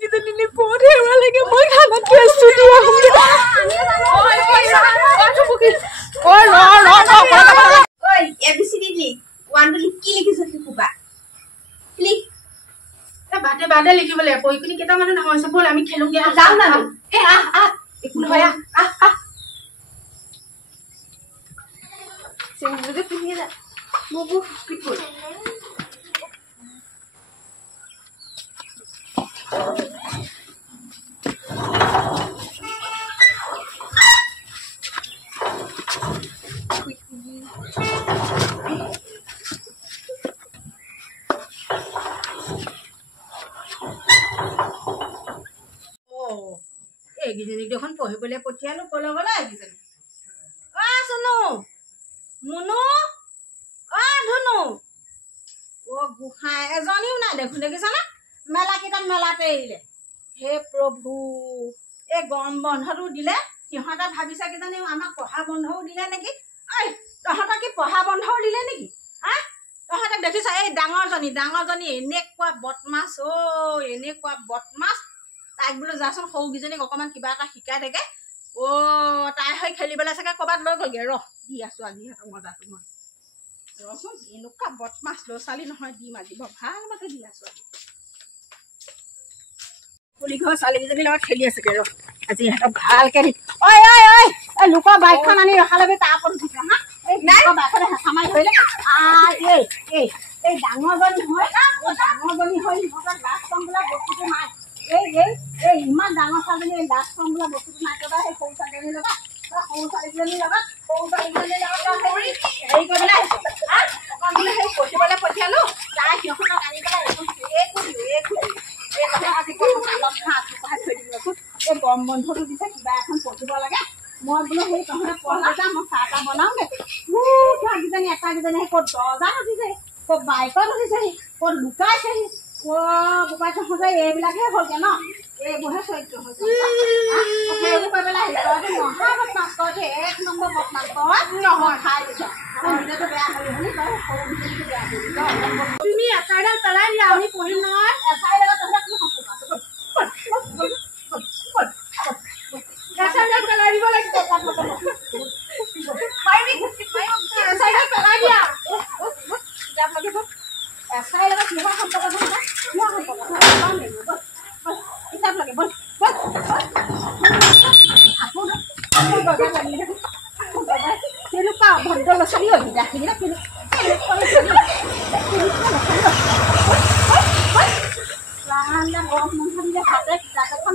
কিজনী পঢ়ে লাগে মই খানা টেষ্ট দিয়া হুম ওই ওই এবিসিডি লিখ 1 টু লিখ কি লিখিছ লিখবা লিখ তা বাদে বাদে লিখিবলে পইকুনি কেটা মানে নহয় বল আমি খেলুগে যাও না এ আ একু নহয় আ সিংহকে পিনিয়ে যা বুবু কি কর এগিজনী দেখোন পঢ়িবলে পঠিয়ালো কলে গলে এগিজনী শুনো মুনু ধুনু গোসাঁই এজনীও নাই দেখোন দেখিছ না মেলা কেইটাত মেলাতে এৰিলে হে প্ৰভু এই গৰম বন্ধটো দিলে সিহঁতে ভাবিছে কিজানি আমাক পঢ়া বন্ধও দিলে নেকি ঐ তহঁতক কি পঢ়া বন্ধও দিলে নেকি তহঁতে দেখিছ এই ডাঙৰজনী এনেকুৱা বদমাছ এনেকুৱা বদমাছ তাইক বোলো যাচোন সৰুকেইজনীক অকণমান কিবা এটা শিকাই থাকে তাই হৈ খেলিবলৈ চাগে ক'ৰবাত লৈ গ'লগৈ ৰহ দি আছোঁ আজি সিহঁতক মজাটো মই ৰচোন এনেকুৱা বদমাছ ল'ৰা ছোৱালী নহয় দিম আজি বৰ ভাল মতে দি আছোঁ পুলি ঘৰ ছোৱালীকেইজনীৰ লগত খেলি আছেগৈ ৰহ আজি সিহঁতক ভালকৈ দিম ঐ লোকৰ বাইকখন আনি ৰখালৈকে তাৰ ওপৰত উঠিছে হা এই বাইকখনে হেঁচা মাৰি ধৰিলে এই ডাঙৰজনী হয় সিহঁতৰ লাজ কম বোলা বস্তুটো নাই এই ইমান ডাঙৰ ছোৱালীজনী লাজ কম বোলা বস্তুটো নাই তই সেই সৰু ছোৱালীজনীৰ লগত হেৰি কৰিবলৈ আহিছোঁ সেই পঠিয়াবলৈ পঠিয়ালো তাই সিহঁতক আনি পেলাই আজি থৈ দিবচোন এই গৰম বন্ধটো দিছে কিবা এখন পঢ়িব লাগে মই বোলো সেই তহঁতে পঢ়া যাম মই চাহ তাহ বনাওঁগে সিহঁতকেইজনী এটাকেইজনী ক'ত দৰ্জাত উঠিছে ক'ত বাইকত উঠিছেহি ক'ত লুকাইছেহি বোপাই তহঁতে এইবিলাকহে হ'লগে ন এইবোৰহে চৰিত্ৰ হৈছে সেইবোৰ কৈ পেলাই তইতো মহা বদমাছ তইতো 1 নম্বৰ বদমাছ তই নহয় খাই দিছ নিজেতো বেয়া কৰি হলি তই সৰু বিজনীটো বেয়া কৰি তুমি এচাইডাল পেলাই দিয়া আমি পঢ়িম নহয় এচাইডালত তহঁতে কি এচাইডাল পেলাই দিব লাগিব এচাইডাল পেলাই দিয়া এচাইডালত কিহৰ সম্পৰ্ক নহয় কিতাপ লাগে বল কেনেকুৱা ভদ্ৰ ল'ৰা ছোৱালী হৈ সেইবিলাক গৰম বন্ধ দিলে হাতে কিতাপ এখন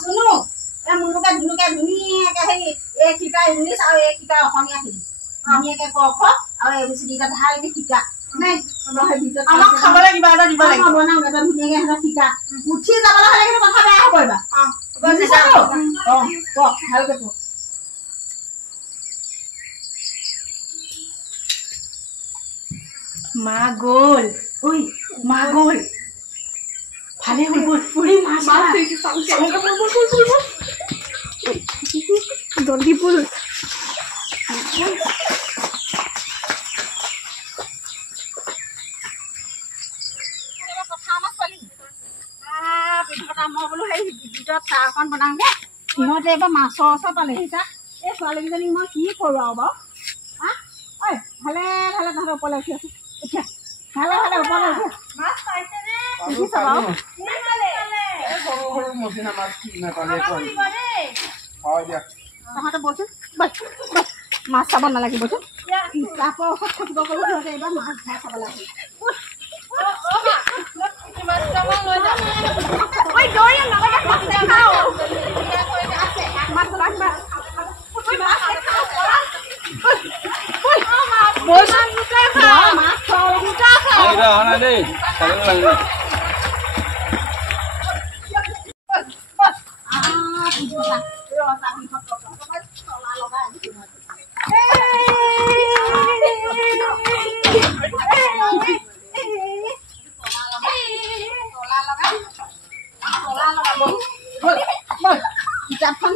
শুনো মুনুকে ধুনুকে ধুনীয়াকে সেই এই শিকা ইংলিছ আৰু এই শিকা অসমীয়া শিকি ধুনীয়াকে ক খ আৰু এবিচিডি এটা ভালকে শিকা নাই আমাক খাবলৈ কিবা এটা দিব লাগিব বনাওঁ এটা ধুনীয়াকে সিহঁতক শিকা উঠি যাবলৈ হ'লে কিন্তু কথা বেয়া হ'ব এবাৰ ক ভালকে ক মা গ'ল ভালে হৈ গ'ল পুৰি মাছ জলদি পুল মই বোলো সেই ভিতৰত চাহ অকণ বনাওঁগে সিহঁতে এবাৰ মাছৰ পালেহি চা এই ছোৱালীকেইজনীক মই কি কৰোঁ আৰু বাৰু ঐ ভালে ভালে তহঁতৰ ওপৰলৈ উঠি আছো এতিয়া ভালে ভালে ওপৰলৈ উঠি মাছ পাইছেনে তহঁতে বলচোন মাছ চাব নালাগিব কিতাপৰ ঔষধ থাকিব গ'লে সিহঁতে এইবাৰ মাছ ধৰা চাব লাগে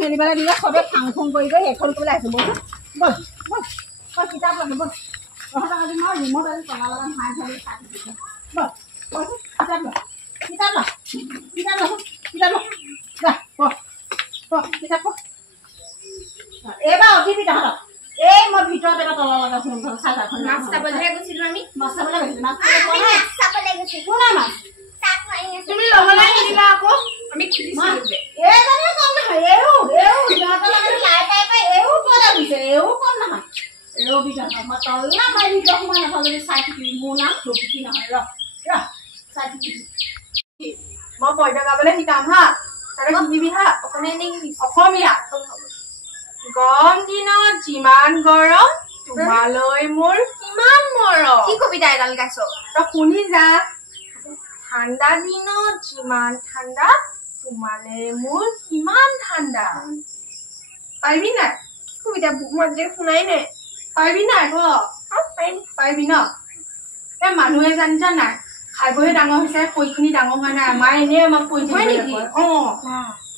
মেলিবলৈ দিলে চবে ফাং ফুং কৰি সেইখন কৰিবলৈ আহিছোঁ বল বল বল বল কিতাপ লাগে বল তহঁতক আজি মই ৰুমত আজি তলা লগা ভাই ধৰি চাই দিছোঁ বল বল কিতাপ ল কিতাপ ল কিতাপ ল কিতাপ ল যা কিতাপ পঢ় এইবাৰ অতিবি তহঁতক এই মই ভিতৰত এবাৰ তলা লগা শুন চাই মাছ চাবলৈহে গৈছিলোঁ আমি মাছ চাবলৈ গৈছিলোঁ মাছ চাবলৈ গৈছিলোঁ কোন মাছ তুমি লহলাই নিদিলা আকৌ আমি খুলিছিলোঁ যে এইজনে কম নহয় এও সিহঁতৰ লগত লাই পাই পাই এও ক'লে দিছে এও কম নহয় এও ভিতৰত মই তলা মাৰি ভিতৰত সোমাই নাথাকোঁ যদি চাই থাকিবি মোৰ নাম ধুপি নহয় ৰ চাই থাকিবি মই পইতা গাবলৈ শিকাম হা তাতে শিকিবি হা অসমীয়া গৰম দিনত যিমান গৰম তোমালৈ মোৰ কিমান মৰম কি কবিতা এডাল গাইছ তই শুনি যা ঠাণ্ডা দিনত যিমান ঠাণ্ডা তোমালে মোৰ কিমান ঠাণ্ডা পাৰিবি নাই কবিতা মই আজিলৈকে শুনাই নাই পাৰিবি নাই পাৰিবি ন এই মানুহে জানিছা নাই খাই বৈ ডাঙৰ হৈছে পৰীক্ষণি ডাঙৰ হোৱা নাই আমাৰ এনেই আমাক পৰীক্ষা নেকি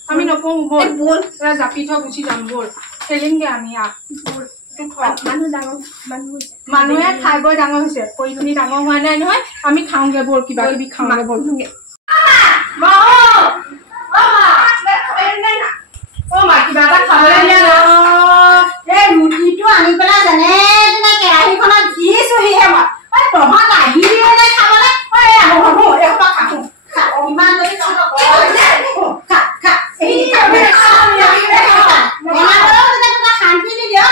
আমি নপঢ়ো বল বল জাপি থৈ গুচি যাম বল খেলিমগে আমি মানুহে খাই বৈ ডাঙৰ হৈছে পৰীক্ষণি ডাঙৰ হোৱা নাই নহয় আমি খাওঁগে বল কিবা কিবি খাওঁগে বল ৰুটিটো আনি পেলাই জানে কেৰাহীখনত দিছোহিহে মই তহঁত আহিলে নে খাবলৈ ইমান যদি শান্তি নিদিয়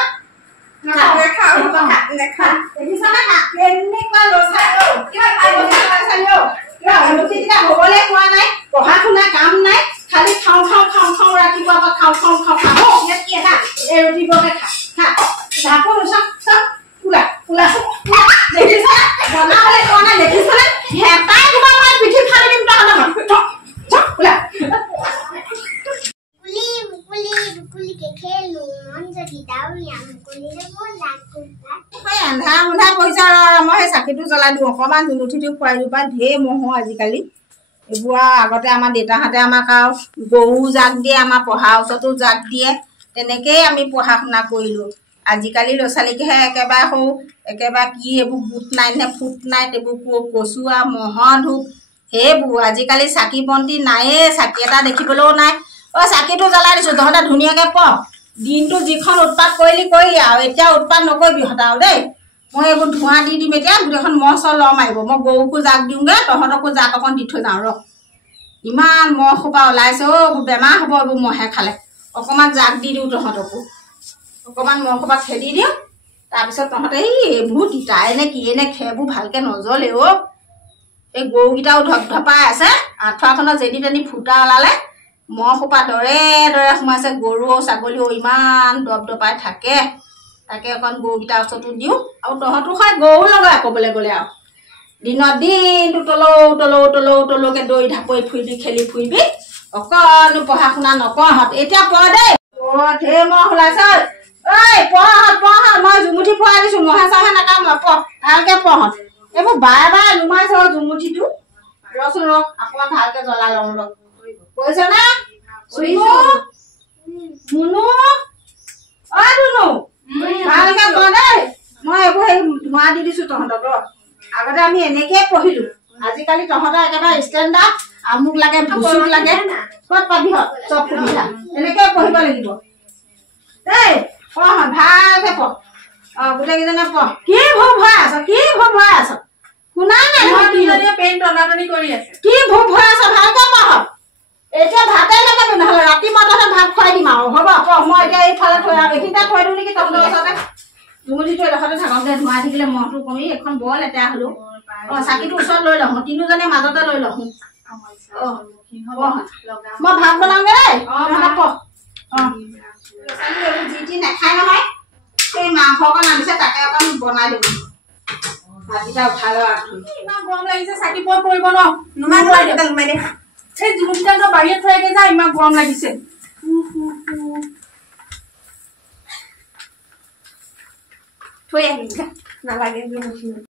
হবলৈ পোৱা নাই পঢ়া শুনা কাম নাই খালি খাওঁ খাওঁ খাওঁ খাওঁ ৰাতিপুৱা পৰা খাওঁ খাওঁ খাওঁ খাওঁ এই ৰুটিবোৰকে খা ঢাকো চব চব ওলা ওলা দেখিছ বনাবলৈ কোৱা নাই দেখিছনে হেতাই তোমাৰ মই পিঠি ফালি দিম তাহলে ওলা আন্ধা মুন্ধা পইচা মই সেই চাকিটো জ্বলাই দিওঁ অকণমান জুলুঠিটো খুৱাই দিওঁ পাই ঢেৰ মহ আজিকালি এইবোৰ আগতে আমাৰ দেউতাহঁতে আমাক আৰু গৰু জাক দিয়ে আমাৰ পঢ়াৰ ওচৰতো জাক দিয়ে তেনেকেই আমি পঢ়া শুনা কৰিলোঁ আজিকালি ল'ৰা ছোৱালীকেহে একেবাৰে সৌ একেবাৰে কি এইবোৰ গোট নাই নে ফুট নাই এইবোৰ কচুৱা মহৰ ধূপ সেইবোৰ আজিকালি চাকি বন্তি নায়েই চাকি এটা দেখিবলৈও নাই চাকিটো জ্বলাই দিছোঁ তহঁতে ধুনীয়াকৈ পঢ় দিনটো যিখন উৎপাত কৰিলি আৰু এতিয়া উৎপাত নকৰিবি সদায় দেই মই এইবোৰ ধোঁৱা দি দিম এতিয়া গোটেইখন মহ চহ ল মাৰিব মই গৰুকো জাক দিওঁগৈ তহঁতকো জাক অকণ দি থৈ যাওঁ ৰ ইমান মহ সোপা ওলাইছে বেমাৰ হ'ব এইবোৰ মহে খালে অকণমান জাক দি দিওঁ তহঁতকো অকণমান মহ সোপা খেদি দিওঁ তাৰপিছত তহঁতে এইবোৰ তিতাই নে কিয়ে নে খেৰবোৰ ভালকৈ নজ্বলে এই গৰুকেইটাও ধপধপাই আছে আঁঠুৱাখনত যেনি তেনি ফুটা ওলালে মহ সোপা দৰে দৰে সোমাইছে গৰু ছাগলীও ইমান দপদপাই থাকে তাকে অকণ গৰুকেইটাৰ ওচৰতো দিওঁ আৰু তহঁতো হয় গৰু লগাই ক'বলৈ গ'লে আৰু দিনত দিনটো তলৌকৈ দৈ ঢাপৰি ফুৰিবি খেলি ফুৰিবি অকণো পঢ়া শুনা নকৰহঁত এতিয়া পঢ় দেই ঢেৰ মহ ওলাইছে ঐ পঢ় মই জুমুঠি ফুৰাই দিছোঁ মহে চহে নাকাম মই পঢ় ভালকৈ পঢ়ত এইবোৰ বাৰে বাৰে নুমাইছে জুমুঠিটো ৰচোন ৰ অকণমান ভালকৈ জ্বলাই লওঁ ৰ কৈছে নে মুনু ধুনু ভালকৈ পঢ় দেই মই এইবোৰ সেই ধোঁৱা দি দিছোঁ তহঁতক আগতে আমি এনেকেই পঢ়িলোঁ আজিকালি তহঁতৰ একেবাৰে ষ্টেণ্ডাৰ্ড আমুক লাগে ভুচুক লাগে ক'ত পাবি চব সুবিধা এনেকৈ পঢ়িব লাগিব দেই পঢ় ভালকৈ পঢ় গোটেইকেইজনে পঢ় কি ভোগ হৈ আছ শুনাই নাই পেন টনাটনি কৰি আছে কি ভোগ হৈ আছ ভালকৈ পঢ় এতিয়া ভাতে নাপাবি নহ'লে ৰাতিপুৱা তহঁতে ভাত খুৱাই দিম আৰু হ'ব পঢ় মই এতিয়া এইফালে থৈ আৰু এইখিনিতে থৈ দিওঁ নেকি তহঁতৰ ওচৰতে জুমুঠিটো এডোখৰতে থাকক যে ধোঁৱাই থাকিলে মহটো কমি এখন বৰ লেতেৰা হ'লো চাকিটো ওচৰত লৈ লওঁ তিনিওজনে মাজতে লৈ লওঁ মই ভাত বনাওঁগে দেই পঢ় যি নাখায় নহয় এই মাংস অকণ আনিছে তাকে অকণ বনাই দিম ভাতকেইটা উঠাই লওঁ ইমান গৰম লাগিছে চাকি পোৱা পৰিব ন নুমাই দে এই জুমুঠিটা বাহিৰত থৈ আগে যা ইমান গৰম লাগিছে থৈ আহিম নালাগে